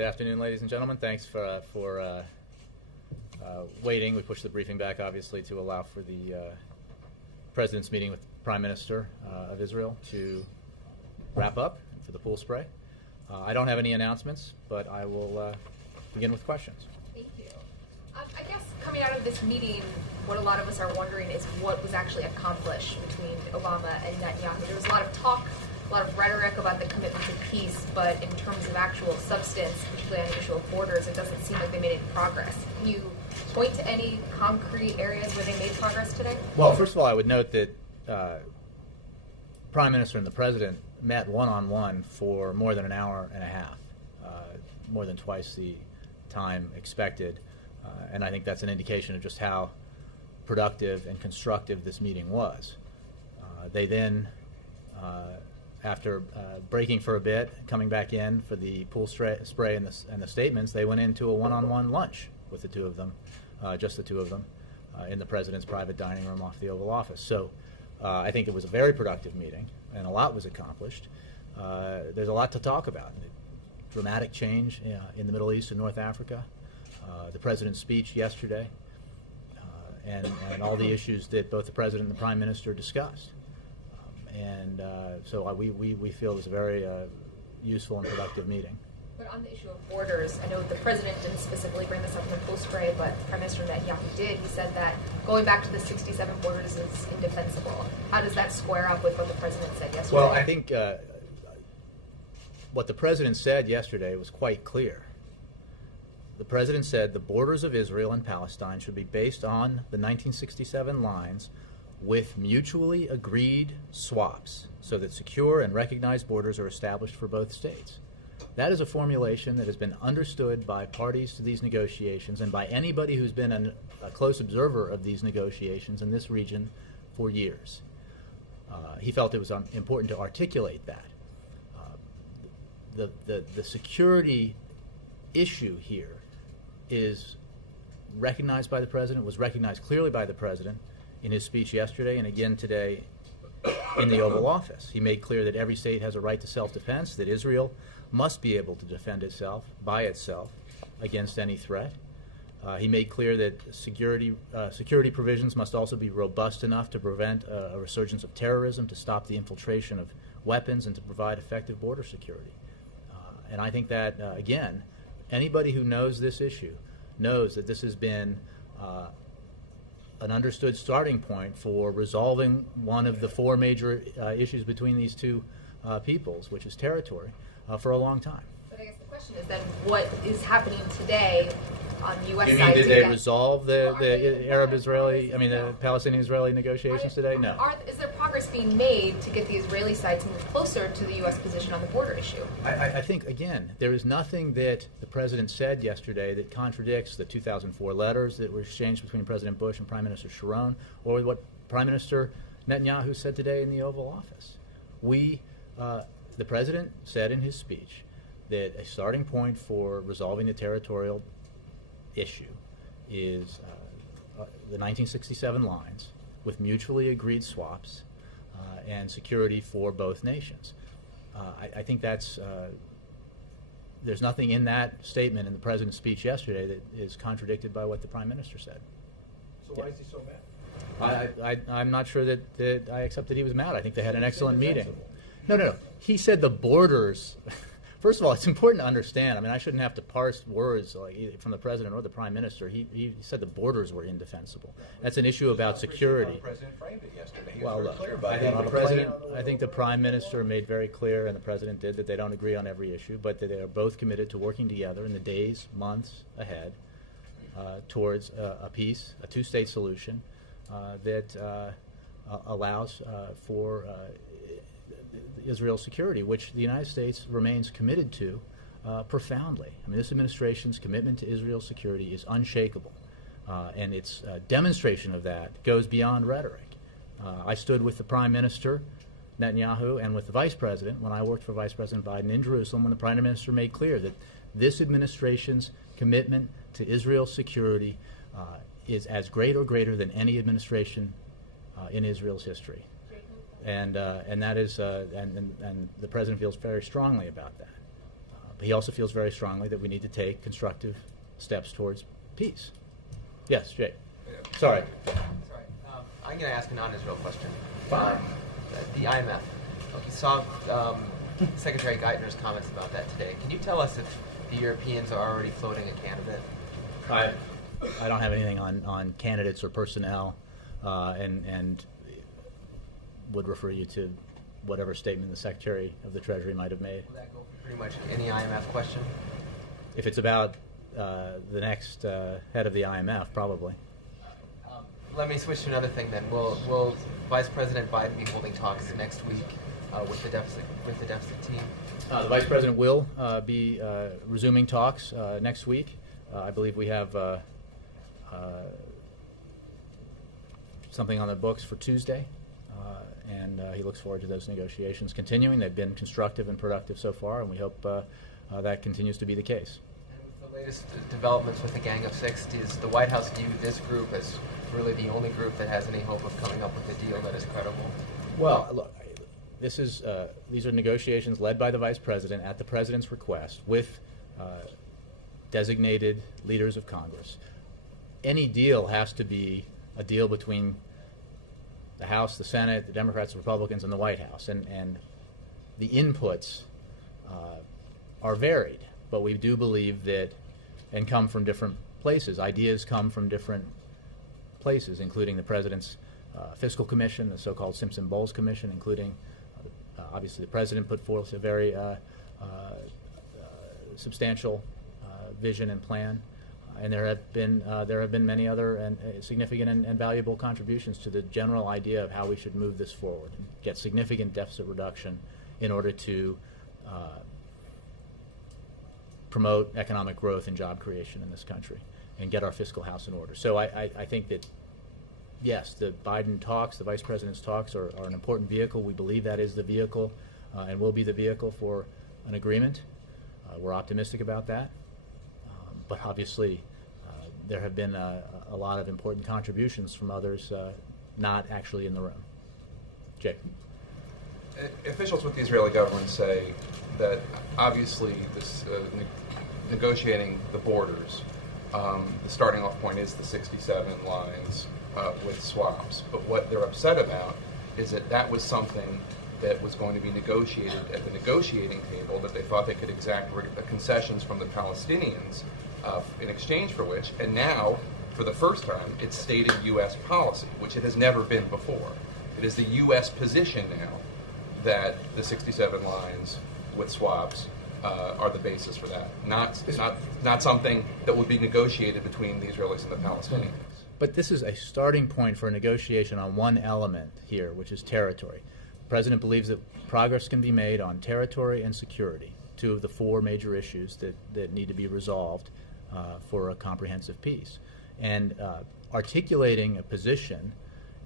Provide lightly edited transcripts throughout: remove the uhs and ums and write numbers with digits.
Good afternoon, ladies and gentlemen. Thanks for waiting. We pushed the briefing back, obviously, to allow for the President's meeting with the Prime Minister of Israel to wrap up for the pool spray. I don't have any announcements, but I will begin with questions. Thank you. I guess coming out of this meeting, what a lot of us are wondering is what was actually accomplished between Obama and Netanyahu. There was a lot of talk, a lot of rhetoric about the commitment to peace, but in terms of actual substance, particularly on the issue of borders, it doesn't seem like they made any progress. Can you point to any concrete areas where they made progress today? Well, first of all, I would note that Prime Minister and the President met one-on-one for more than an hour and a half, more than twice the time expected. And I think that's an indication of just how productive and constructive this meeting was. They then, after breaking for a bit, coming back in for the pool spray and the statements, they went into a one-on-one lunch with the two of them, just the two of them, in the President's private dining room off the Oval Office. So I think it was a very productive meeting, and a lot was accomplished. There's a lot to talk about. Dramatic change in the Middle East and North Africa, the President's speech yesterday, and all the issues that both the President and the Prime Minister discussed. So we feel it was a very useful and productive meeting. But on the issue of borders, I know the President didn't specifically bring this up in the pool spray, but Prime Minister Netanyahu did. He said that going back to the 67 borders is indefensible. How does that square up with what the President said yesterday? Well, I think what the President said yesterday was quite clear. The President said the borders of Israel and Palestine should be based on the 1967 lines with mutually agreed swaps so that secure and recognized borders are established for both states. That is a formulation that has been understood by parties to these negotiations and by anybody who's been a close observer of these negotiations in this region for years. He felt it was important to articulate that. The security issue here is recognized by the President, was recognized clearly by the President in his speech yesterday and again today in the Oval Office. He made clear that every state has a right to self-defense, that Israel must be able to defend itself by itself against any threat. He made clear that security provisions must also be robust enough to prevent a resurgence of terrorism, to stop the infiltration of weapons, and to provide effective border security. And I think that, again, anybody who knows this issue knows that this has been an understood starting point for resolving one of the four major issues between these two peoples, which is territory, for a long time. But I guess the question is then what is happening today on the U.S. You side? mean, did they resolve the the Palestinian-Israeli negotiations today? No. Is there progress being made to get the Israeli side to move closer to the U.S. position on the border issue? I think, again, there is nothing that the President said yesterday that contradicts the 2004 letters that were exchanged between President Bush and Prime Minister Sharon, or what Prime Minister Netanyahu said today in the Oval Office. The President said in his speech that a starting point for resolving the territorial issue is the 1967 lines with mutually agreed swaps and security for both nations. I think that's there's nothing in that statement in the President's speech yesterday that is contradicted by what the Prime Minister said. So why is he so mad? I'm not sure that I accept that he was mad. I think they had an excellent meeting. No. He said the borders. First of all, it's important to understand. I mean, I shouldn't have to parse words from the President or the Prime Minister. He said the borders were indefensible. That's an issue about security. The President framed it yesterday. He was Well, very look, clear about I think the Prime Minister made very clear, and the President did, that they don't agree on every issue, but that they are both committed to working together in the days, months ahead towards a peace, a two-state solution that allows for Israel's security, which the United States remains committed to profoundly. I mean, this administration's commitment to Israel's security is unshakable, and its demonstration of that goes beyond rhetoric. I stood with the Prime Minister, Netanyahu, and with the Vice President when I worked for Vice President Biden in Jerusalem when the Prime Minister made clear that this administration's commitment to Israel's security is as great or greater than any administration in Israel's history. And that is, and the President feels very strongly about that. he also feels very strongly that we need to take constructive steps towards peace. Yes, Jake. Sorry. Sorry. I'm going to ask a non-Israel question. Fine. The IMF. You saw Secretary Geithner's comments about that today. Can you tell us if the Europeans are already floating a candidate? I don't have anything on candidates or personnel, and would refer you to whatever statement the Secretary of the Treasury might have made. Will that go for pretty much any IMF question? If it's about the next head of the IMF, probably. Let me switch to another thing then. Will Vice President Biden be holding talks next week with the deficit team? The Vice President will be resuming talks next week. I believe we have something on the books for Tuesday, and he looks forward to those negotiations continuing. They've been constructive and productive so far, and we hope that continues to be the case. And with the latest developments with the Gang of Six, does the White House view this group as really the only group that has any hope of coming up with a deal that is credible? Well, look, these are negotiations led by the Vice President at the President's request with designated leaders of Congress. Any deal has to be a deal between the House, the Senate, the Democrats, the Republicans, and the White House. And the inputs are varied, but we do believe that, and come from different places. Ideas come from different places, including the President's Fiscal Commission, the so-called Simpson-Bowles Commission, including, obviously, the President put forth a very substantial vision and plan. And there have been many other and significant and valuable contributions to the general idea of how we should move this forward and get significant deficit reduction in order to promote economic growth and job creation in this country and get our fiscal house in order. So I think that, yes, the Biden talks, the Vice President's talks are an important vehicle. We believe that is the vehicle and will be the vehicle for an agreement. We're optimistic about that. But obviously, there have been a lot of important contributions from others not actually in the room. Jake. Officials with the Israeli government say that obviously this negotiating the borders, the starting off point is the 67 lines with swaps. But what they're upset about is that that was something that was going to be negotiated at the negotiating table, that they thought they could exact concessions from the Palestinians in exchange for which, and now, for the first time, it's stated U.S. policy, which it has never been before. It is the U.S. position now that the 67 lines with swaps are the basis for that, not something that would be negotiated between the Israelis and the Palestinians. But this is a starting point for a negotiation on one element here, which is territory. The President believes that progress can be made on territory and security, two of the four major issues that need to be resolved for a comprehensive peace. And articulating a position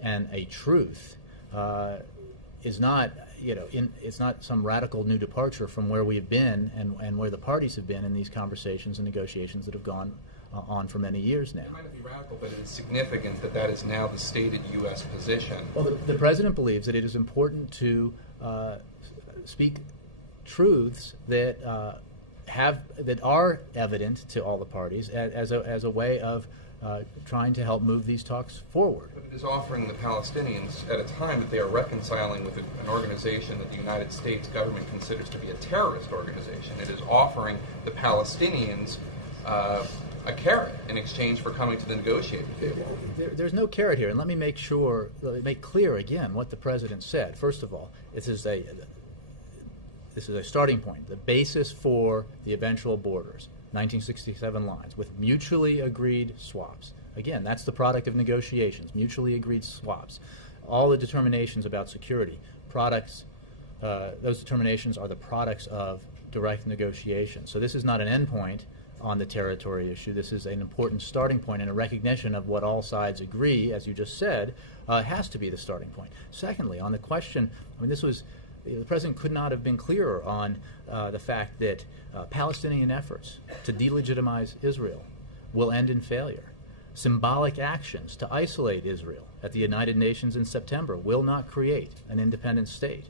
and a truth is not, it's not some radical new departure from where we've been and where the parties have been in these conversations and negotiations that have gone on for many years now. It might not be radical, but it is significant that that is now the stated U.S. position. Well, the President believes that it is important to speak truths that that are evident to all the parties as a way of trying to help move these talks forward. But it is offering the Palestinians at a time that they are reconciling with an organization that the United States government considers to be a terrorist organization. It is offering the Palestinians a carrot in exchange for coming to the negotiating table. There's no carrot here, and let me make clear again what the President said. First of all, this is a starting point, the basis for the eventual borders, 1967 lines, with mutually agreed swaps. Again, that's the product of negotiations, mutually agreed swaps. All the determinations about security, those determinations are the products of direct negotiation. So this is not an endpoint on the territory issue. This is an important starting point and a recognition of what all sides agree, as you just said, has to be the starting point. Secondly, on the question, the President could not have been clearer on the fact that Palestinian efforts to delegitimize Israel will end in failure. Symbolic actions to isolate Israel at the United Nations in September will not create an independent state.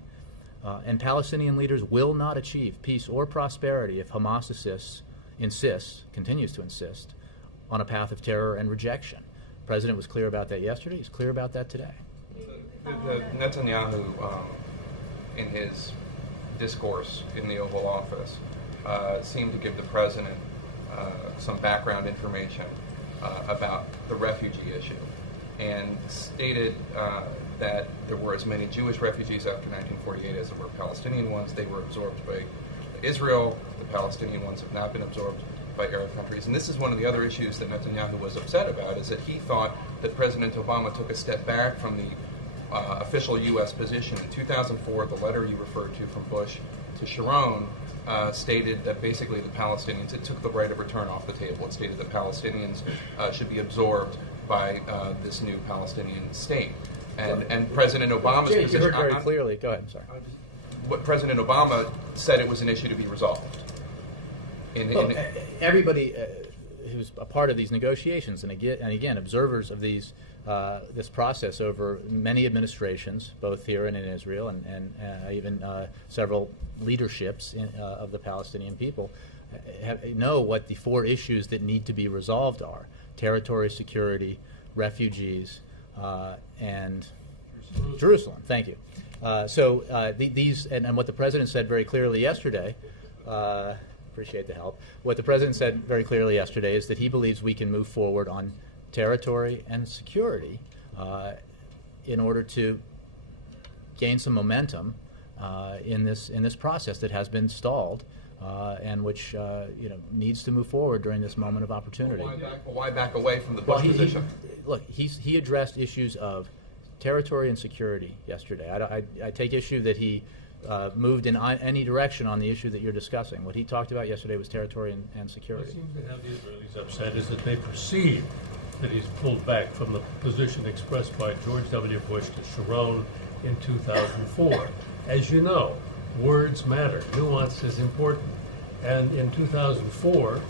And Palestinian leaders will not achieve peace or prosperity if Hamas continues to insist, on a path of terror and rejection. The president was clear about that yesterday. He's clear about that today. Netanyahu, in his discourse in the Oval Office, seemed to give the president some background information about the refugee issue, and stated that there were as many Jewish refugees after 1948 as there were Palestinian ones. They were absorbed by Israel. The Palestinian ones have not been absorbed by Arab countries. And this is one of the other issues that Netanyahu was upset about, is that he thought that President Obama took a step back from the official U.S. position. In 2004, the letter you referred to from Bush to Sharon stated that basically the Palestinians, it took the right of return off the table. It stated that Palestinians should be absorbed by this new Palestinian state. And President Obama's Jay, position... you heard very clearly. Go ahead, I'm sorry. What President Obama said, it was an issue to be resolved. Look, everybody who's a part of these negotiations, and again, observers of this process over many administrations, both here and in Israel, and even several leaderships of the Palestinian people, know what the four issues that need to be resolved are: territory, security, refugees, and Jerusalem. Thank you. These and what the president said very clearly yesterday. Appreciate the help. What the president said very clearly yesterday is that he believes we can move forward on territory and security in order to gain some momentum in this process that has been stalled and which needs to move forward during this moment of opportunity. Why back away from the Bush position? He addressed issues of territory and security yesterday. I take issue that he moved in any direction on the issue that you're discussing. What he talked about yesterday was territory and security. What seems to have the Israelis upset is that they perceive that he's pulled back from the position expressed by George W. Bush to Sharon in 2004. As you know, words matter. Nuance is important. And in 2004,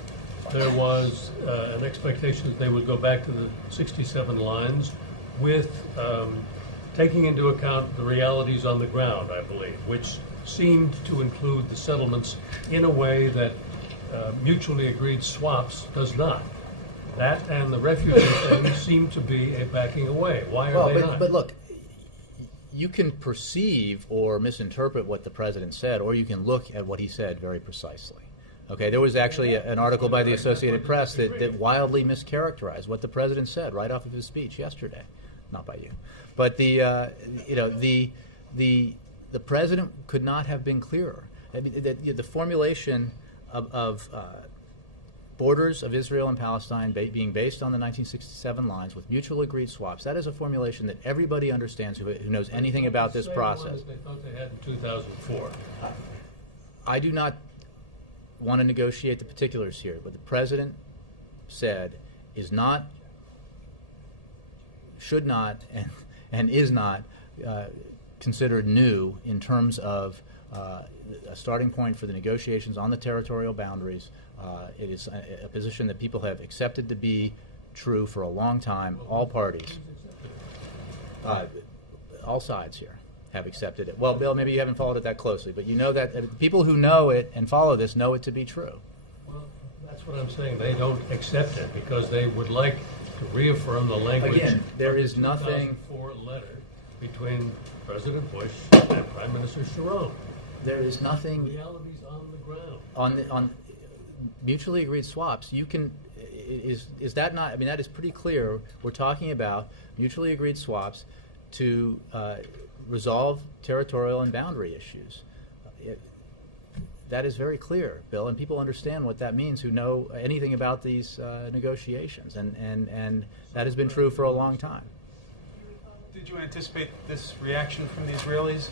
there was an expectation that they would go back to the 67 lines with taking into account the realities on the ground, I believe, which seemed to include the settlements in a way that mutually agreed swaps does not. That and the refugee thing seem to be a backing away. Why are they not? But look, you can perceive or misinterpret what the president said, or you can look at what he said very precisely. Okay, there was actually an article by the Associated Press that wildly mischaracterized what the president said right off of his speech yesterday. Not by you, but the president could not have been clearer. I mean, the formulation of borders of Israel and Palestine being based on the 1967 lines with mutually agreed swaps, that is a formulation that everybody understands who knows anything about this process. They thought they had in 2004. I do not want to negotiate the particulars here. What the president said is not, should not, and is not considered new in terms of a starting point for the negotiations on the territorial boundaries. It is a position that people have accepted to be true for a long time. All parties, all sides here have accepted it. Well, Bill, maybe you haven't followed it that closely, but you know that people who know it and follow this know it to be true. Well, that's what I'm saying. They don't accept it because they would like to reaffirm the language. Again, there is of the nothing. 2004 letter between President Bush and Prime Minister Sharon. There is nothing Realities on the ground. on mutually agreed swaps. You can is that not? I mean, that is pretty clear. We're talking about mutually agreed swaps to resolve territorial and boundary issues. That is very clear, Bill, and people understand what that means who know anything about these negotiations, and that has been true for a long time. Did you anticipate this reaction from the Israelis?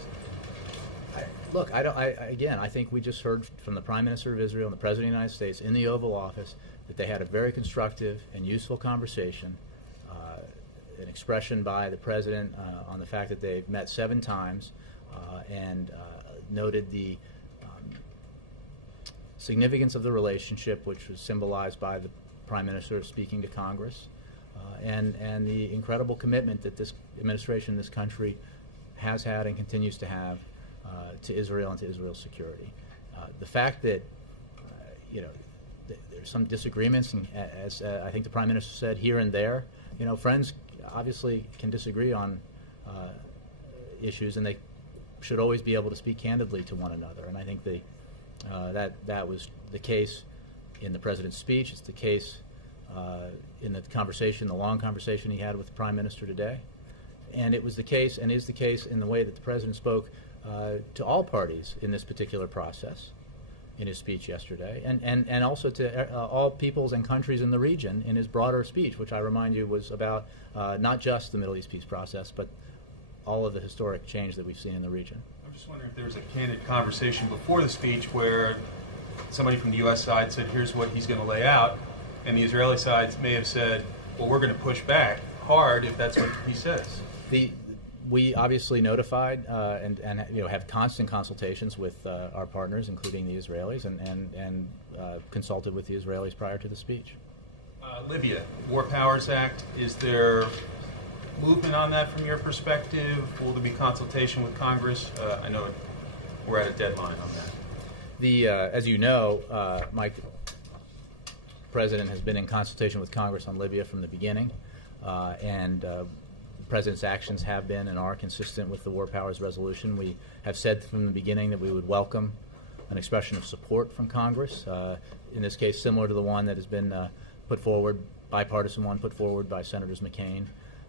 I think we just heard from the Prime Minister of Israel and the President of the United States in the Oval Office that they had a very constructive and useful conversation, an expression by the President on the fact that they've met 7 times and noted the significance of the relationship, which was symbolized by the Prime Minister speaking to Congress, and the incredible commitment that this administration, this country, has had and continues to have to Israel and to Israel's security. The fact that there's some disagreements, and as I think the Prime Minister said, here and there, friends obviously can disagree on issues, and they should always be able to speak candidly to one another. And I think that was the case in the President's speech. It's the case in the long conversation he had with the Prime Minister today. And it was the case, and is the case, in the way that the President spoke to all parties in this particular process in his speech yesterday, and also to all peoples and countries in the region in his broader speech, which I remind you was about not just the Middle East peace process, but all of the historic change that we've seen in the region. I'm just wondering if there was a candid conversation before the speech where somebody from the U.S. side said, here's what he's going to lay out, and the Israeli side may have said, well, we're going to push back hard if that's what he says. We obviously notified and have constant consultations with our partners, including the Israelis, and consulted with the Israelis prior to the speech. Libya, War Powers Act, is there movement on that from your perspective? Will there be consultation with Congress? I know we're at a deadline on that. As you know, Mike, President has been in consultation with Congress on Libya from the beginning, and the President's actions have been and are consistent with the War Powers Resolution. We have said from the beginning that we would welcome an expression of support from Congress, in this case similar to the one that has been put forward, bipartisan one put forward by Senators McCain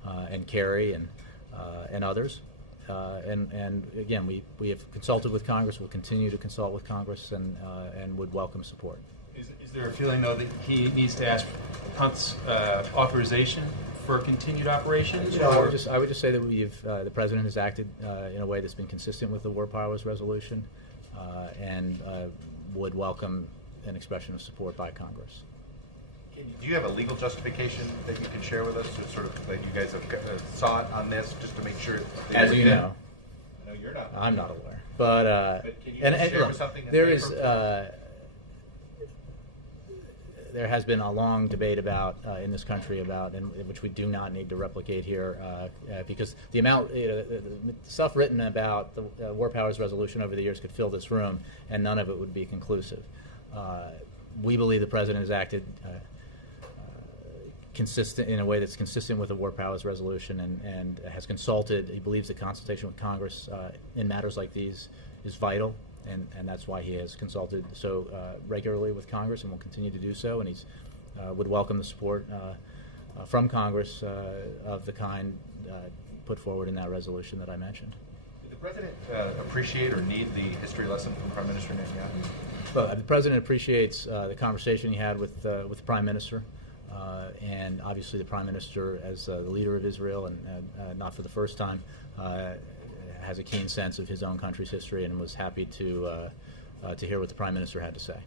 and Kerry and others. And again, we have consulted with Congress, we'll continue to consult with Congress, and would welcome support. Is there a feeling, though, that he needs to ask authorization for continued operations? I would just say that the President has acted in a way that's been consistent with the War Powers Resolution, and would welcome an expression of support by Congress. Do you have a legal justification that you can share with us, to sort of that you guys have sought on this, just to make sure? As you know, I know you're not. I'm not aware, but can you and share look, something? there is. There has been a long debate about in this country about, and which we do not need to replicate here, because the amount, the stuff written about the War Powers Resolution over the years could fill this room, and none of it would be conclusive. We believe the President has acted consistent in a way that's consistent with the War Powers Resolution, and has consulted. He believes that consultation with Congress in matters like these is vital. And that's why he has consulted so regularly with Congress, and will continue to do so. And he's would welcome the support from Congress of the kind put forward in that resolution that I mentioned. Did the President appreciate or need the history lesson from Prime Minister Netanyahu? Well, the President appreciates the conversation he had with the Prime Minister, and obviously the Prime Minister, as the leader of Israel, and not for the first time, has a keen sense of his own country's history, and was happy to hear what the Prime Minister had to say.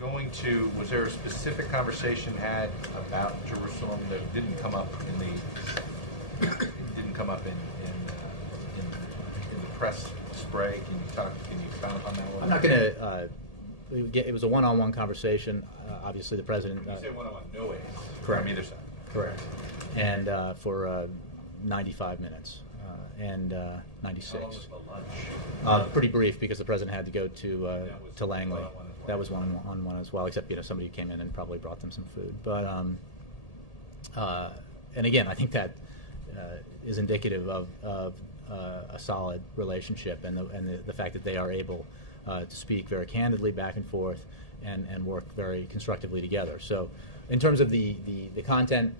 Was there a specific conversation had about Jerusalem that didn't come up in the press spray? Can you expound upon that one? I'm not going to. It was a one-on-one conversation. Obviously, the President. You say one-on-one, no way. Correct. From either side. Correct. And for 95 minutes. And 96. How long was the lunch? Pretty brief, because the President had to go to Langley. That was one-on-one as well, except somebody came in and probably brought them some food. But and again, I think that is indicative of a solid relationship, and the fact that they are able to speak very candidly back and forth and work very constructively together. So, in terms of the content,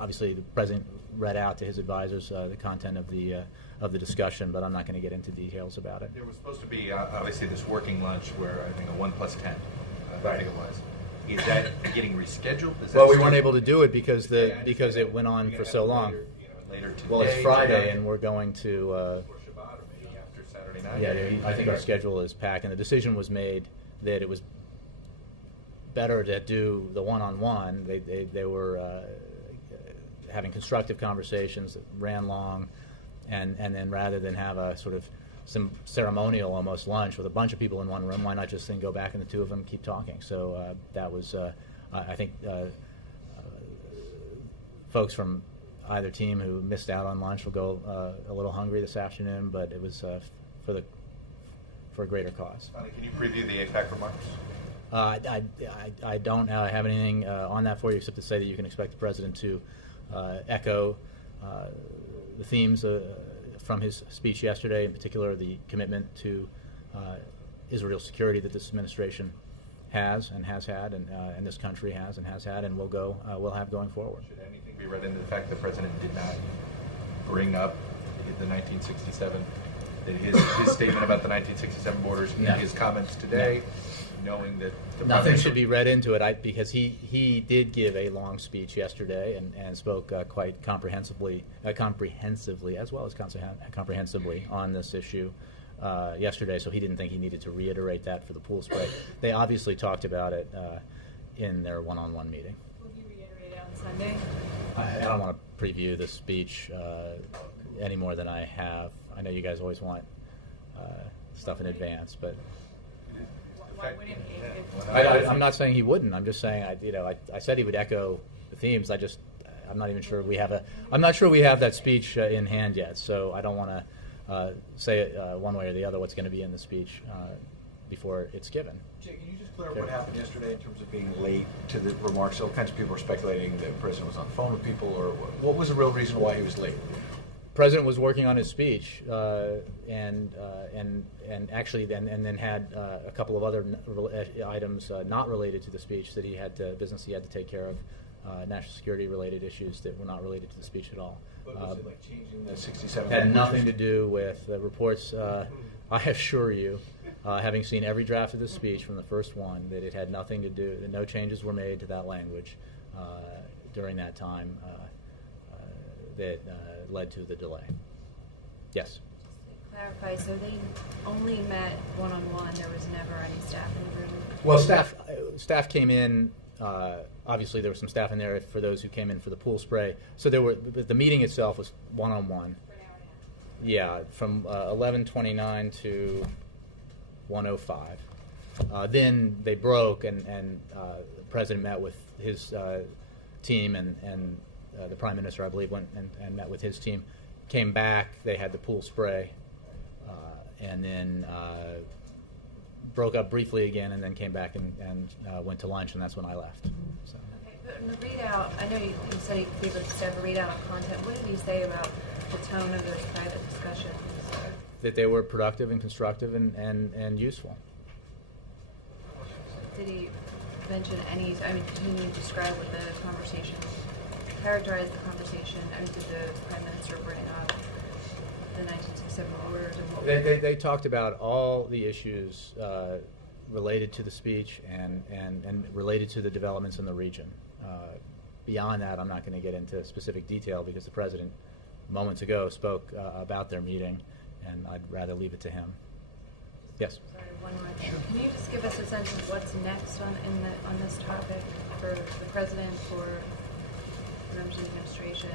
obviously the President read out to his advisors the content of the discussion, but I'm not going to get into details about it. There was supposed to be obviously this working lunch where I think a 1+10. I think it was. Is that getting rescheduled? Well, we weren't able to do it because it went on for so long. Later today. Well, it's Friday, and we're going to. Before Shabbat, or maybe after Saturday night. Yeah, I think our schedule is packed, and the decision was made that it was better to do the one-on-one. They were having constructive conversations that ran long, and then rather than have a sort of some ceremonial almost lunch with a bunch of people in one room, why not just then go back and the two of them keep talking? So that was, I think, folks from either team who missed out on lunch will go a little hungry this afternoon, but it was for a greater cause. Sonny, can you preview the APAC remarks? I don't have anything on that for you except to say that you can expect the president to echo the themes from his speech yesterday, in particular the commitment to Israel's security that this administration has and has had, and this country has and has had, and will have going forward. Should anything be read into the fact the president did not bring up the 1967, that his statement about the 1967 borders in No. his comments today, knowing that the Nothing president- should be read into it because he did give a long speech yesterday and spoke quite comprehensively as well as comprehensively on this issue yesterday. So he didn't think he needed to reiterate that for the pool spray. They obviously talked about it in their one-on-one meeting. Will you reiterate it on Sunday? I don't want to preview the speech any more than I have. I know you guys always want stuff in advance, but. Why wouldn't he? I'm not saying he wouldn't. I'm just saying I said he would echo the themes. I'm not even sure I'm not sure we have that speech in hand yet. So I don't want to say one way or the other what's going to be in the speech before it's given. Jay, can you just clear up what happened yesterday in terms of being late to the remarks? All kinds of people were speculating that the president was on the phone with people, or what was the real reason why he was late? President was working on his speech, and actually then had a couple of other items not related to the speech that business he had to take care of, national security related issues that were not related to the speech at all. But was it like changing the 67? Had nothing to do with the reports. I assure you, having seen every draft of this speech from the first one, that it had nothing to do. That no changes were made to that language during that time that led to the delay. Yes. Just to clarify, so they only met one-on-one. There was never any staff in the room. Well, staff came in. Obviously, there was some staff in there for those who came in for the pool spray. So the meeting itself was one-on-one. For an hour and a half. Yeah, from 11:29 to 1:05. Then they broke, and the president met with his team, and the prime minister, I believe, went and met with his team. Came back. They had the pool spray, and then broke up briefly again, and then came back and went to lunch, and that's when I left. So. Okay, but in the readout, I know you said he gave us a readout on content. What did he say about the tone of those private discussions? That they were productive and constructive and useful. Did he mention any? I mean, can you describe what the conversation? Characterize the conversation. I mean, did the prime minister bring up the 1967 orders and what? They talked about all the issues related to the speech and related to the developments in the region. Beyond that, I'm not going to get into specific detail because the president moments ago spoke about their meeting, and I'd rather leave it to him. Yes. Sorry, one more thing. Can you just give us a sense of what's next on this topic for the president, for members of the administration?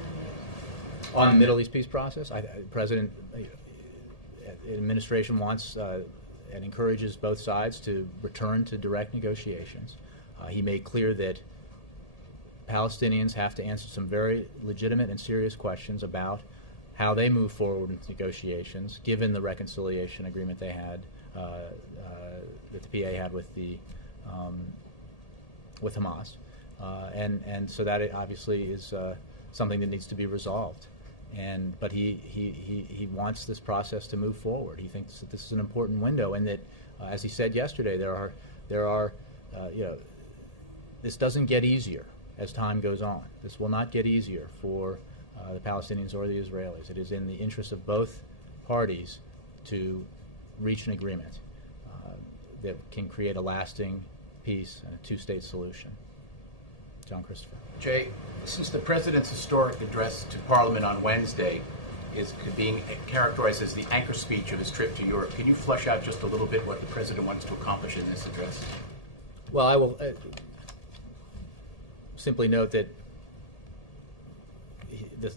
On the Middle East peace process, President administration wants and encourages both sides to return to direct negotiations. He made clear that Palestinians have to answer some very legitimate and serious questions about how they move forward with negotiations, given the reconciliation agreement they had, that the PA had with Hamas, and so that obviously is something that needs to be resolved. But he wants this process to move forward. He thinks that this is an important window, and that, as he said yesterday, there are this doesn't get easier as time goes on. This will not get easier for the Palestinians or the Israelis. It is in the interest of both parties to reach an agreement that can create a lasting peace and a two-state solution. John Christopher. Jay, since the president's historic address to Parliament on Wednesday is being characterized as the anchor speech of his trip to Europe, can you flesh out just a little bit what the president wants to accomplish in this address? Well, I will simply note that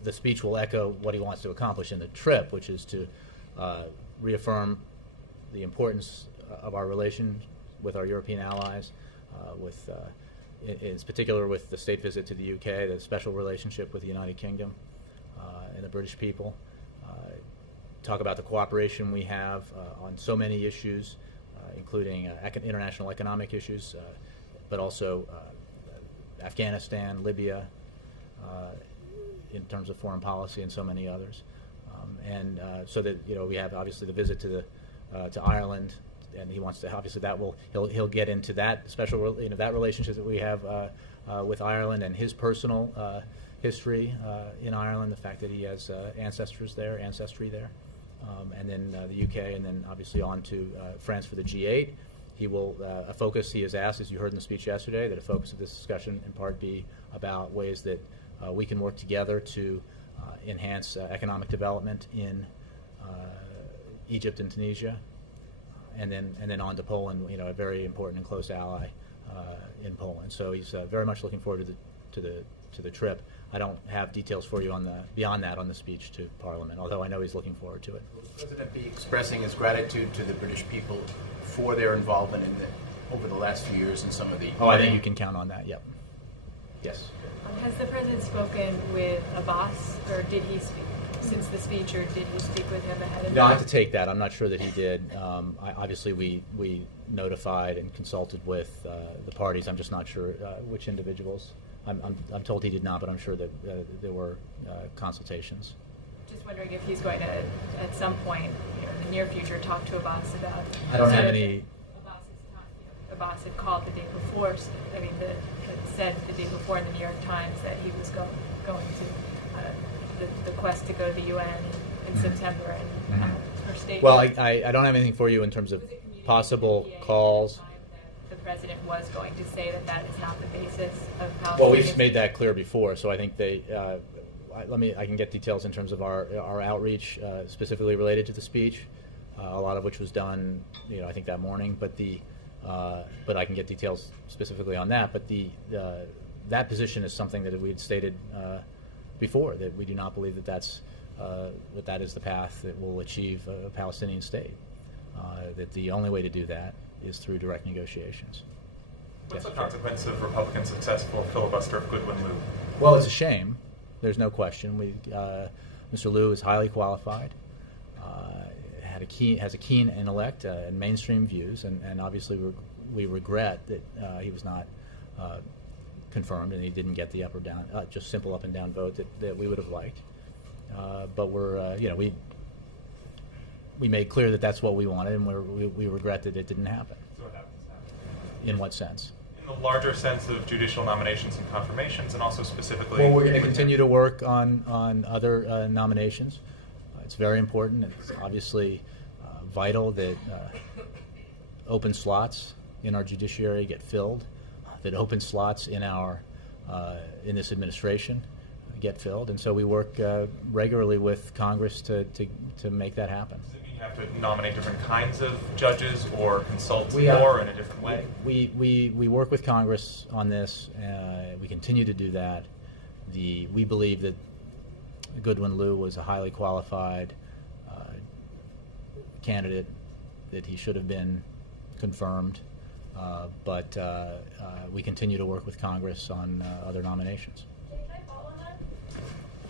the speech will echo what he wants to accomplish in the trip, which is to reaffirm the importance of our relations with our European allies, in particular with the state visit to the UK, the special relationship with the United Kingdom and the British people, talk about the cooperation we have on so many issues, including international economic issues, but also Afghanistan, Libya, in terms of foreign policy, and so many others. So that we have obviously the visit to Ireland, and he wants to obviously he'll get into that special that relationship that we have with Ireland and his personal history in Ireland, the fact that he has ancestry there, and then the UK, and then obviously on to France for the G8. He will he has asked, as you heard in the speech yesterday, that a focus of this discussion in part be about ways that we can work together to enhance economic development in Egypt and Tunisia, and then on to Poland, a very important and close ally in Poland. So he's very much looking forward to the trip. I don't have details for you beyond that on the speech to Parliament, although I know he's looking forward to it. Will the President be expressing his gratitude to the British people for their involvement over the last few years in some of the... Oh, I think you can count on that, yep. Yes. Has the President spoken with Abbas, or did he speak since the speech, or did he speak with him ahead of No, I have time? to take that. I'm not sure that he did. Obviously, we notified and consulted with the parties. I'm just not sure which individuals. I'm told he did not, but I'm sure that there were consultations. Just wondering if he's going to, at some point, in the near future, talk to Abbas about... I don't have any... Abbas had called the day before, had said the day before in the New York Times that he was going to the quest to go to the UN in September, and her statement... Well, I don't have anything for you in terms of possible calls. The President was going to say that is not the basis of Palestinian... Well, we've made that clear before, so I think I can get details in terms of our outreach specifically related to the speech, a lot of which was done, I think that morning. But I can get details specifically on that. But that position is something that we had stated before, that we do not believe that is the path that will achieve a Palestinian state. That the only way to do that is through direct negotiations. What's Yes, the consequence of Republican successful filibuster of Goodwin Liu? Well, it's a shame. There's no question. Mr. Liu is highly qualified, has a keen intellect and mainstream views, and obviously we regret that he was not confirmed and he didn't get the just simple up and down vote that we would have liked. But we made clear that that's what we wanted, and we regret that it didn't happen. So what happens now? In what sense? In the larger sense of judicial nominations and confirmations, and also specifically... Well, we're going to continue to work on other nominations. It's very important. It's obviously vital that open slots in our judiciary get filled, that open slots in this administration get filled, and so we work regularly with Congress to make that happen. Does it mean you have to nominate different kinds of judges or consult We, more in a different way? We work with Congress on this. We continue to do that. We believe that Goodwin Liu was a highly qualified candidate, that he should have been confirmed, but we continue to work with Congress on other nominations.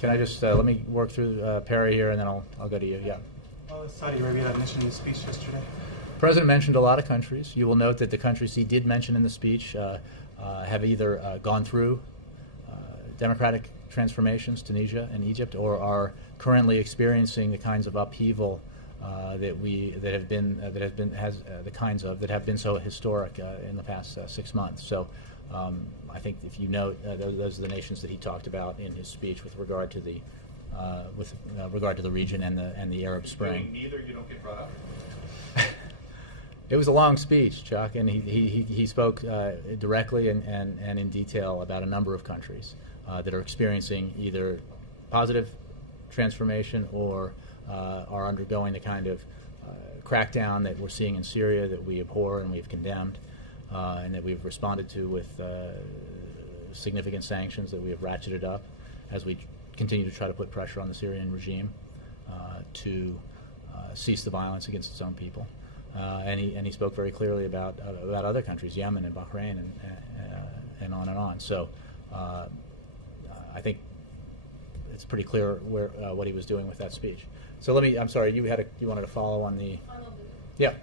Can I just let me work through Perry here, and then I'll go to you. Yeah. Well, Saudi Arabia not mentioned in the speech yesterday. The President mentioned a lot of countries. You will note that the countries he did mention in the speech have either gone through democratic transformations, Tunisia and Egypt, or are currently experiencing the kinds of upheaval that have been so historic in the past 6 months. So I think if you note, those are the nations that he talked about in his speech with regard to the region and the Arab Spring. Neither, you don't get brought up. It was a long speech, Chuck, and he spoke directly and in detail about a number of countries that are experiencing either positive transformation or are undergoing the kind of crackdown that we're seeing in Syria that we abhor and we've condemned, and that we've responded to with significant sanctions that we have ratcheted up as we continue to try to put pressure on the Syrian regime to cease the violence against its own people. And he spoke very clearly about other countries, Yemen and Bahrain, and on and on. So I think it's pretty clear where what he was doing with that speech. So I'm sorry, you wanted to follow on the. On the Lou Yeah.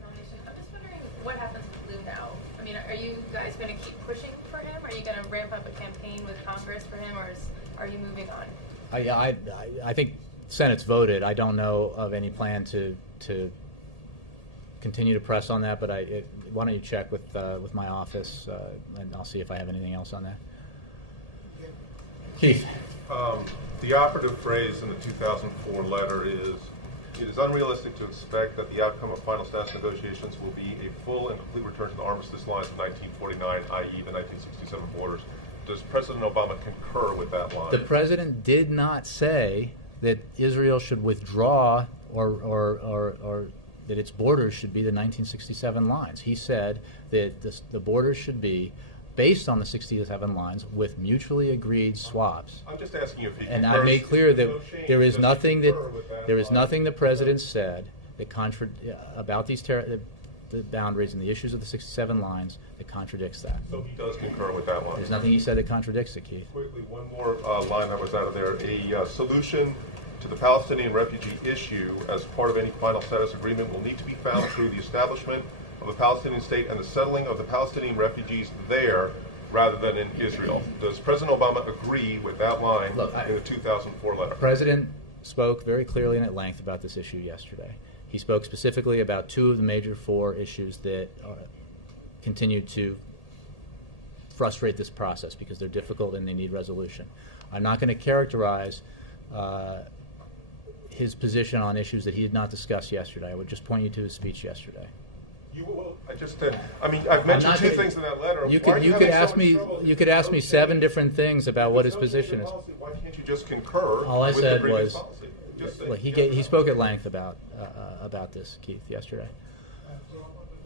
nomination. I'm just wondering what happens with Lou now. I mean, are you guys going to keep pushing for him? Are you going to ramp up a campaign with Congress for him, or are you moving on? I think Senate's voted. I don't know of any plan to continue to press on that, but why don't you check with my office, and I'll see if I have anything else on that. Keith. The operative phrase in the 2004 letter is, "It is unrealistic to expect that the outcome of final status negotiations will be a full and complete return to the armistice lines of 1949, i.e. the 1967 borders." Does President Obama concur with that line? The president did not say that Israel should withdraw or that its borders should be the 1967 lines. He said that the borders should be based on the 67 lines with mutually agreed swaps. I'm just asking you if he And concurs. I made clear that No change. there is Does he nothing concur with that there is line? nothing the president said that about these the boundaries and the issues of the 67 lines that contradicts that. So he does concur with that line. There's nothing he said that contradicts it, Keith. Quickly, one more line that was out of there. A solution to the Palestinian refugee issue as part of any final status agreement will need to be found through the establishment of a Palestinian state and the settling of the Palestinian refugees there rather than in Israel. Does President Obama agree with that line in the 2004 letter? The president spoke very clearly and at length about this issue yesterday. He spoke specifically about two of the major four issues that continue to frustrate this process because they're difficult and they need resolution. I'm not going to characterize his position on issues that he did not discuss yesterday. I would just point you to his speech yesterday. I just did. I mean, I've mentioned two things in that letter. You Why are could having ask so much me trouble me 7 different things about what his position is. Why can't you just concur All I with the said previous was policy? Just say well, yes he or spoke no. at length about this, Keith, yesterday.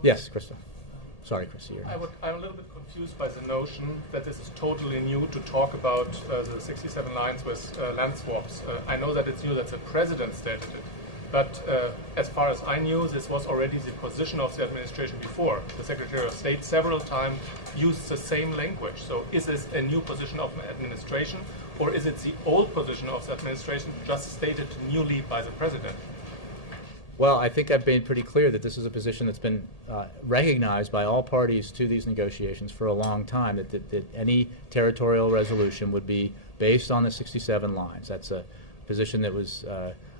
Yes, Krista. Sorry, Krista. I'm a little bit confused by the notion that this is totally new to talk about the 67 lines with land swaps. I know that it's new that the president stated it, but as far as I knew, this was already the position of the administration before. The Secretary of State several times used the same language. So is this a new position of the administration, or is it the old position of the administration just stated newly by the president? Well, I think I've made pretty clear that this is a position that's been recognized by all parties to these negotiations for a long time, that any territorial resolution would be based on the 67 lines. That's a position that was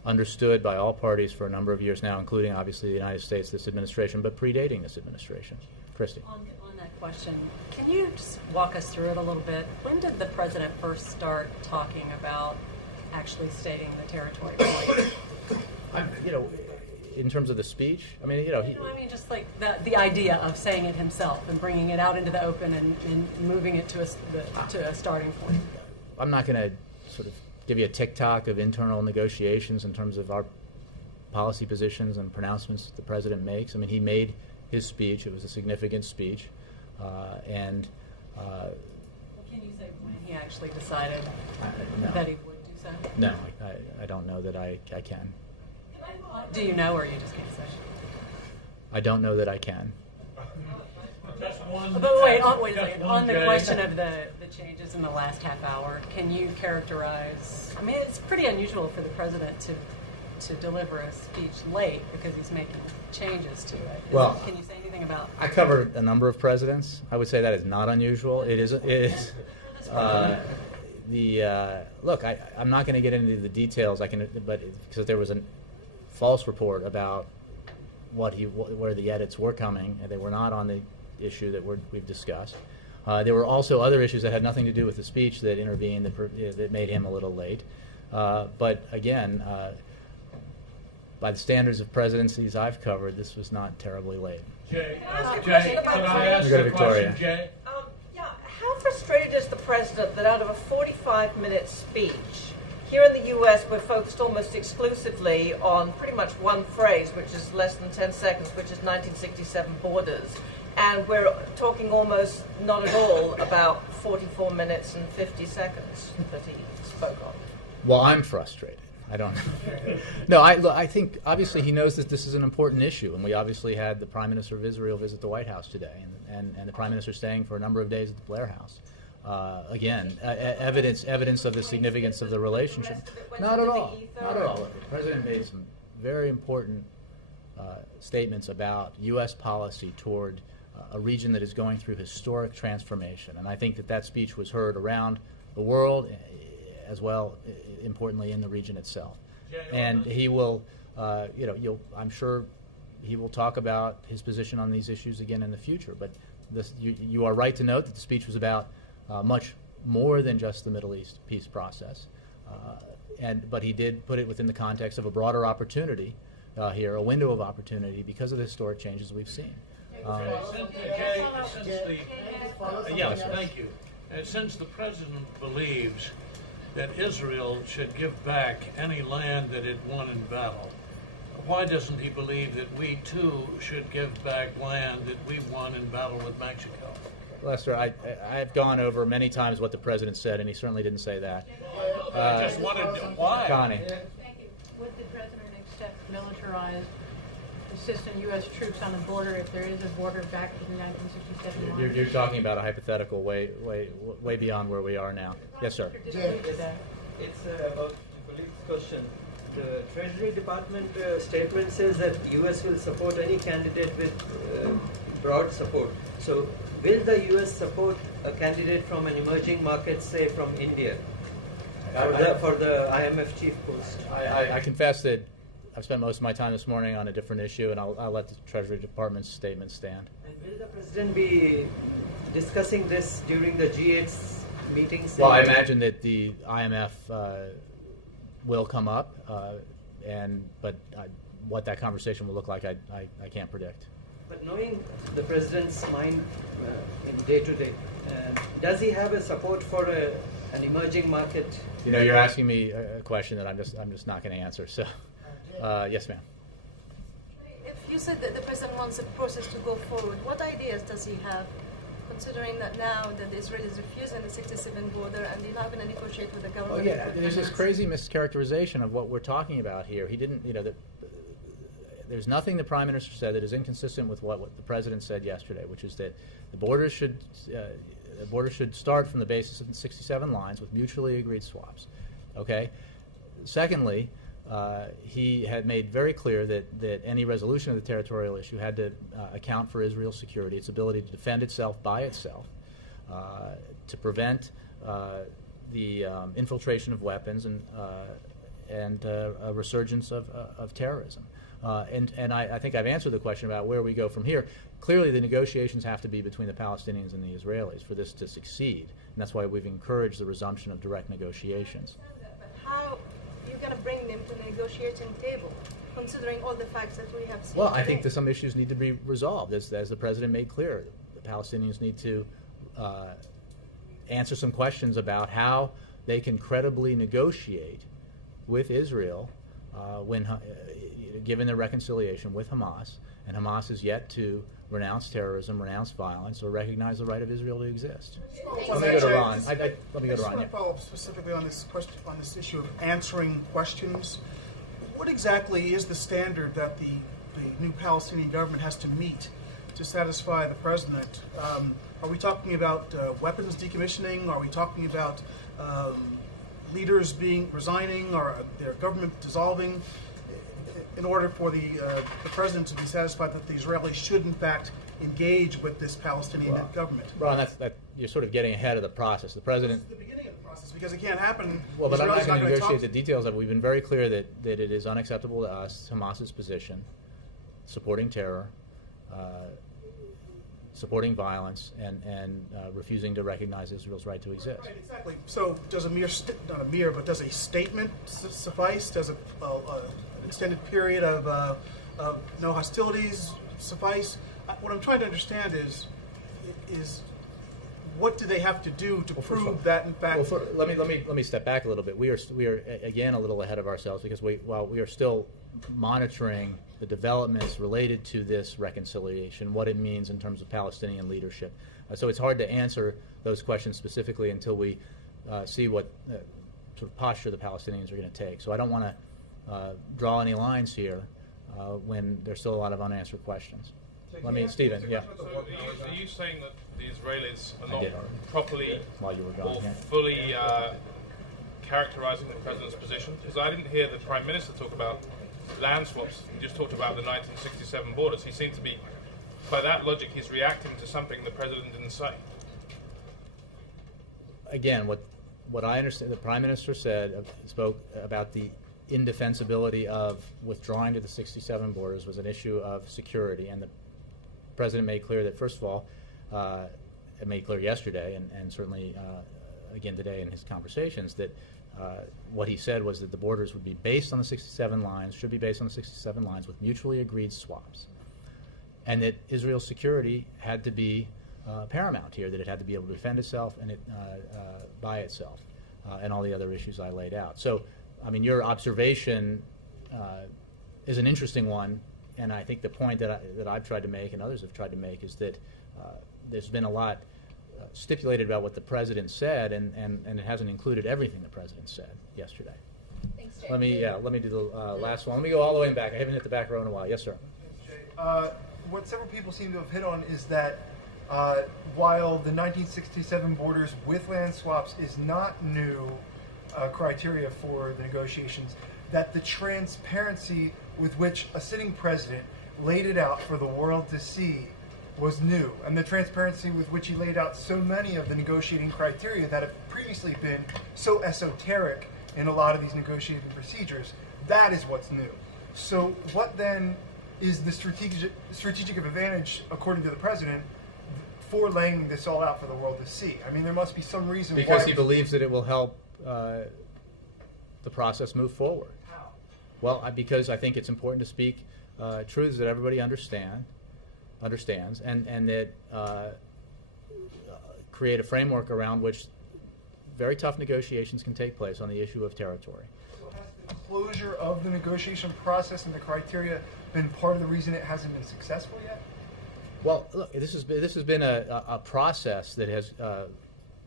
understood by all parties for a number of years now, including, obviously, the United States, this administration, but predating this administration. Christy. On that question, can you just walk us through it a little bit? When did the president first start talking about actually stating the territory point? In terms of the speech, I mean, just like the idea of saying it himself and bringing it out into the open and moving it to a starting point. I'm not going to sort of give you a tick-tock of internal negotiations in terms of our policy positions and pronouncements that the president makes. I mean, he made his speech. It was a significant speech. Can you say when he actually decided no. that he would do so? No, I don't know that I can. Do you know, or you just can't say? I don't know that I can. But wait a second. On the question of the changes in the last half hour, can you characterize? I mean, it's pretty unusual for the president to deliver a speech late because he's making changes to it. Can you say anything about? I covered a number of presidents. I would say that is not unusual. It is. Look, I'm not going to get into the details. But because there was a false report about where the edits were coming, and they were not on the issue that we've discussed. There were also other issues that had nothing to do with the speech that intervened that made him a little late. But again, by the standards of presidencies I've covered, this was not terribly late. Jay, can I ask a Victoria. question, Jay? How frustrated is the president that out of a 45-minute speech, here in the U.S. we're focused almost exclusively on pretty much one phrase, which is less than 10 seconds, which is 1967 borders, and we're talking almost not at all about 44 minutes and 50 seconds that he spoke on? Well, I'm frustrated. I don't know. No, I think obviously he knows that this is an important issue, and we obviously had the Prime Minister of Israel visit the White House today, and the Prime Minister staying for a number of days at the Blair House. again, evidence of the significance of the relationship. Not at all. Not at all. Look, the president made some very important statements about U.S. policy toward a region that is going through historic transformation, and I think that speech was heard around the world, as well, importantly, in the region itself. And he will, I'm sure he will talk about his position on these issues again in the future. But you are right to note that the speech was about much more than just the Middle East peace process. But he did put it within the context of a broader opportunity here, a window of opportunity, because of the historic changes we've seen. Thank you. Since the president believes that Israel should give back any land that it won in battle, why doesn't he believe that we too should give back land that we won in battle with Mexico? Lester, I've gone over many times what the president said, and he certainly didn't say that. I just wanted to know why. Connie. Would the president accept militarized assistant U.S. troops on the border if there is a border back to the 1967 line? You're talking about a hypothetical way beyond where we are now. Yes, sir. It's about colleague's question. The Treasury Department statement says that U.S. will support any candidate with broad support. So, will the U.S. support a candidate from an emerging market, say from India, for the IMF chief post? I confess that I've spent most of my time this morning on a different issue, and I'll let the Treasury Department's statement stand. And will the president be discussing this during the G8 meetings? Well, I imagine that the IMF will come up, but what that conversation will look like, I can't predict. But knowing the president's mind in day-to-day, does he have a support for an emerging market? You know, you're asking me a question that I'm just not going to answer. So, yes, ma'am. If you said that the president wants the process to go forward, what ideas does he have, considering that now that the Israelis refusing the 67 border and they're not going to negotiate with the government? Oh yeah, there's this crazy mischaracterization of what we're talking about here. He didn't, there's nothing the Prime Minister said that is inconsistent with what the President said yesterday, which is that the border should start from the basis of the 67 lines with mutually agreed swaps. Okay. Secondly, he had made very clear that any resolution of the territorial issue had to account for Israel's security, its ability to defend itself by itself, to prevent the infiltration of weapons and a resurgence of terrorism. And I think I've answered the question about where we go from here. Clearly, the negotiations have to be between the Palestinians and the Israelis for this to succeed, and that's why we've encouraged the resumption of direct negotiations. But how you're going to bring them to the negotiating table, considering all the facts that we have seen? Well, I think that some issues need to be resolved, as the President made clear. The Palestinians need to answer some questions about how they can credibly negotiate with Israel given their reconciliation with Hamas, and Hamas is yet to renounce terrorism, renounce violence, or recognize the right of Israel to exist. Let me go to Ron. Let me go to Ron. I just want to follow up specifically on this question, on this issue of answering questions. What exactly is the standard that the new Palestinian government has to meet to satisfy the president? Are we talking about weapons decommissioning? Are we talking about leaders resigning, or their government dissolving, in order for the president to be satisfied that the Israelis should, in fact, engage with this Palestinian government? Ron, you're sort of getting ahead of the process. The president. This is the beginning of the process, because it can't happen. Well, but I'm not going to negotiate the talk. details of it. We've been very clear that it is unacceptable to us, Hamas's position, supporting terror, supporting violence, and refusing to recognize Israel's right to exist. Right, exactly. So does does a statement suffice? Does an extended period of no hostilities suffice? What I'm trying to understand is what do they have to do to prove that, in fact? Well, let me step back a little bit. We are again a little ahead of ourselves, because while we are still monitoring the developments related to this reconciliation, what it means in terms of Palestinian leadership. So it's hard to answer those questions specifically until we see what sort of posture the Palestinians are going to take. So I don't want to draw any lines here when there's still a lot of unanswered questions. let me, Stephen, yeah. So are you saying that the Israelis are I not did already. properly While you were gone, or yeah. fully characterizing the president's position? Because I didn't hear the Prime Minister talk about land swaps. He just talked about the 1967 borders. He seemed to be, by that logic, he's reacting to something the president didn't say. Again, what I understand, the Prime Minister spoke about the indefensibility of withdrawing to the 67 borders was an issue of security, and the President made clear that, first of all, it made clear yesterday, and certainly again today in his conversations, that what he said was that the borders would be based on the 67 lines, should be based on the 67 lines with mutually agreed swaps, and that Israel's security had to be paramount here, that it had to be able to defend itself and by itself, and all the other issues I laid out. So, I mean, your observation is an interesting one, and I think the point that I've tried to make and others have tried to make is that there's been a lot stipulated about what the President said, and it hasn't included everything the President said yesterday. Thanks, Jay. Let me do the last one. Let me go all the way in back. I haven't hit the back row in a while. Yes, sir. What several people seem to have hit on is that while the 1967 borders with land swaps is not new criteria for the negotiations, that the transparency with which a sitting president laid it out for the world to see was new, and the transparency with which he laid out so many of the negotiating criteria that have previously been so esoteric in a lot of these negotiating procedures, that is what's new. So what then is the strategic advantage, according to the president, for laying this all out for the world to see? I mean, there must be some reason why. Because he believes that it will help the process move forward. How? Well, because I think it's important to speak truths that everybody understands, and that create a framework around which very tough negotiations can take place on the issue of territory. So has the closure of the negotiation process and the criteria been part of the reason it hasn't been successful yet? Well, look, this has been a process that has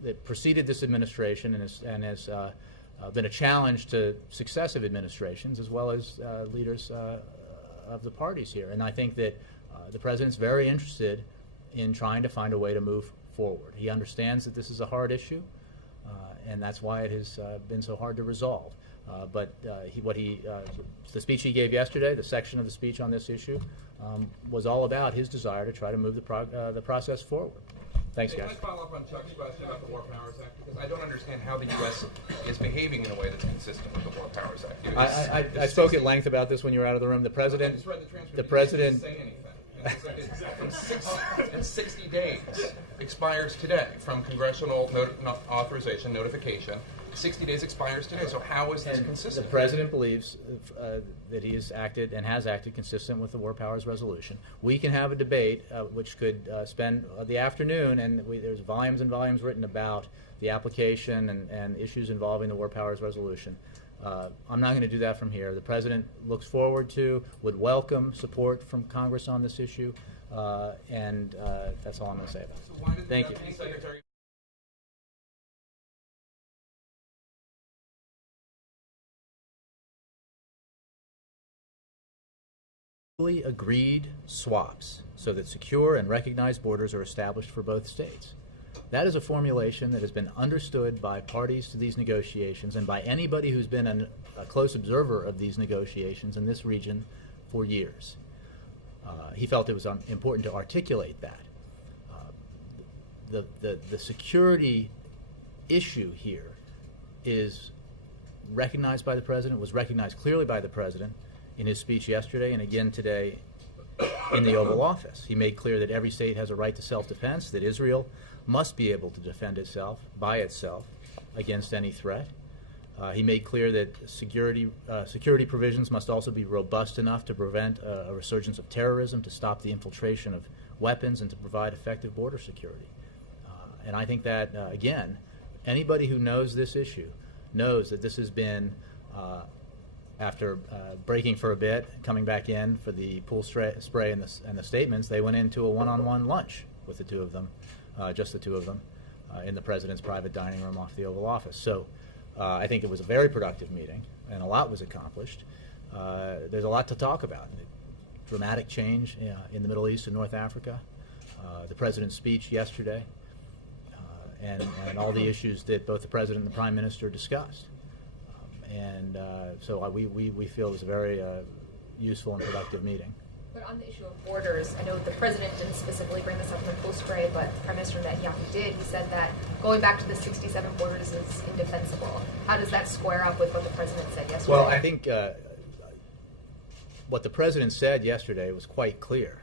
that preceded this administration and has been a challenge to successive administrations as well as leaders of the parties here. And I think that the president's very interested in trying to find a way to move forward. He understands that this is a hard issue, and that's why it has been so hard to resolve. But the speech he gave yesterday, the section of the speech on this issue, was all about his desire to try to move the process forward. Thanks, guys. Can I follow up on Chuck's question about the War Powers Act? Because I don't understand how the U.S. is behaving in a way that's consistent with the War Powers Act. I spoke at length about this when you were out of the room. The president, Didn't say anything. And 60 days expires today from congressional authorization, notification. 60 days expires today. So how is this consistent? The president believes that he has acted and has acted consistent with the War Powers Resolution. We can have a debate which could spend the afternoon, and there's volumes and volumes written about the application and issues involving the War Powers Resolution. I'm not going to do that from here. The president looks forward to, would welcome support from Congress on this issue, and that's all I'm going to say about it. So why did Thank the you. Deputy Secretary agreed swaps so that secure and recognized borders are established for both states? That is a formulation that has been understood by parties to these negotiations and by anybody who's been a close observer of these negotiations in this region for years. He felt it was important to articulate that. The security issue here is recognized by the president, was recognized clearly by the president in his speech yesterday and again today in the Oval Office. He made clear that every state has a right to self-defense, that Israel must be able to defend itself by itself against any threat. He made clear that security provisions must also be robust enough to prevent a resurgence of terrorism, to stop the infiltration of weapons, and to provide effective border security. And I think that, again, anybody who knows this issue knows that this has been, after breaking for a bit, coming back in for the pool spray and the statements, they went into a one-on-one lunch with the two of them, just the two of them, in the president's private dining room off the Oval Office. So I think it was a very productive meeting, and a lot was accomplished. There's a lot to talk about. dramatic change in the Middle East and North Africa, the president's speech yesterday, and all the issues that both the president and the prime minister discussed. So we feel it was a very useful and productive meeting. But on the issue of borders, I know the president didn't specifically bring this up in the post-spray, but Prime Minister Netanyahu did. He said that going back to the 67 borders is indefensible. How does that square up with what the president said yesterday? Well, I think what the president said yesterday was quite clear.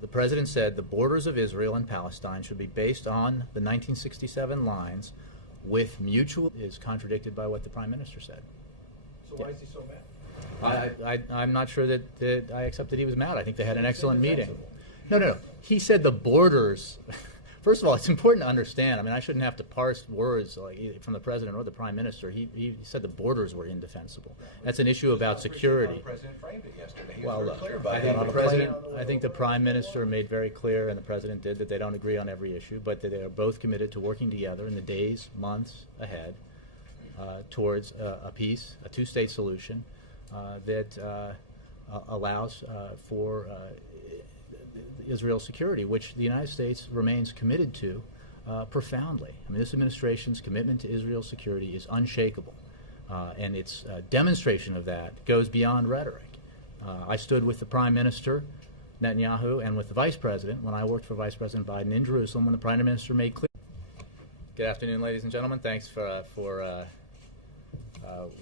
The president said the borders of Israel and Palestine should be based on the 1967 lines with mutual is contradicted by what the prime minister said. So why is he so mad? I'm not sure that I accept that he was mad. I think they had an excellent meeting. No. He said the borders. First of all, it's important to understand. I mean, I shouldn't have to parse words from the president or the prime minister. He said the borders were indefensible. That's an issue about security. The president framed it yesterday. He was Well, very look, clear about I that think on the the plane. president, I think the prime minister made very clear, and the president did, that they don't agree on every issue, but that they are both committed to working together in the days, months ahead towards a peace, a two-state solution that allows for Israel's security, which the United States remains committed to profoundly. I mean, this administration's commitment to Israel's security is unshakable, and its demonstration of that goes beyond rhetoric. I stood with the Prime Minister, Netanyahu, and with the Vice President when I worked for Vice President Biden in Jerusalem when the Prime Minister made clear. Good afternoon, ladies and gentlemen. Thanks for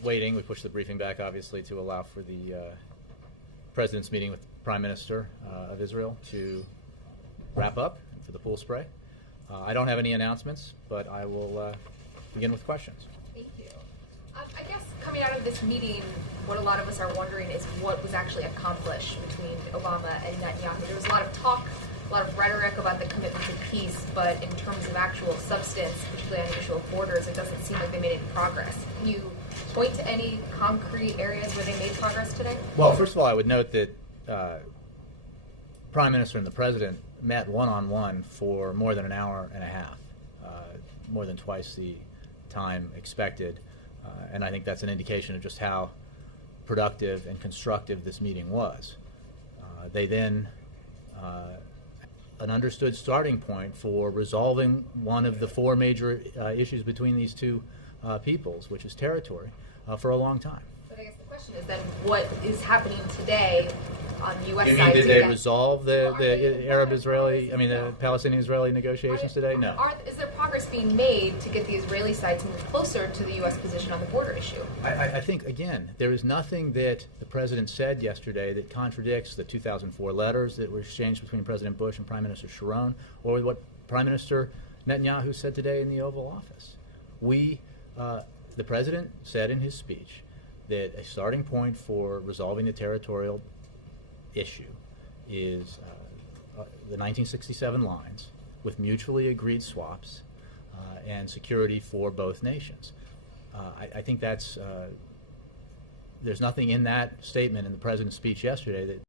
waiting. We pushed the briefing back, obviously, to allow for the President's meeting with the Prime Minister of Israel to wrap up for the pool spray. I don't have any announcements, but I will begin with questions. Thank you. I guess coming out of this meeting, what a lot of us are wondering is what was actually accomplished between Obama and Netanyahu. There was a lot of talk, a lot of rhetoric about the commitment to peace, but in terms of actual substance, particularly on the issue of borders, it doesn't seem like they made any progress. Can you point to any concrete areas where they made progress today? Well, first of all, I would note that Prime Minister and the President met one-on-one for more than an hour and a half, more than twice the time expected, and I think that's an indication of just how productive and constructive this meeting was. They then an understood starting point for resolving one of the four major issues between these two peoples, which is territory, for a long time. But I guess the question is then what is happening today on the U.S. You side? mean, did they resolve the Arab-Israeli, I mean, the Palestinian-Israeli negotiations today? No. Is there progress being made to get the Israeli side to move closer to the U.S. position on the border issue? I think, again, there is nothing that the President said yesterday that contradicts the 2004 letters that were exchanged between President Bush and Prime Minister Sharon, or what Prime Minister Netanyahu said today in the Oval Office. The President said in his speech that a starting point for resolving the territorial issue is the 1967 lines with mutually agreed swaps and security for both nations. I think that's there's nothing in that statement in the President's speech yesterday that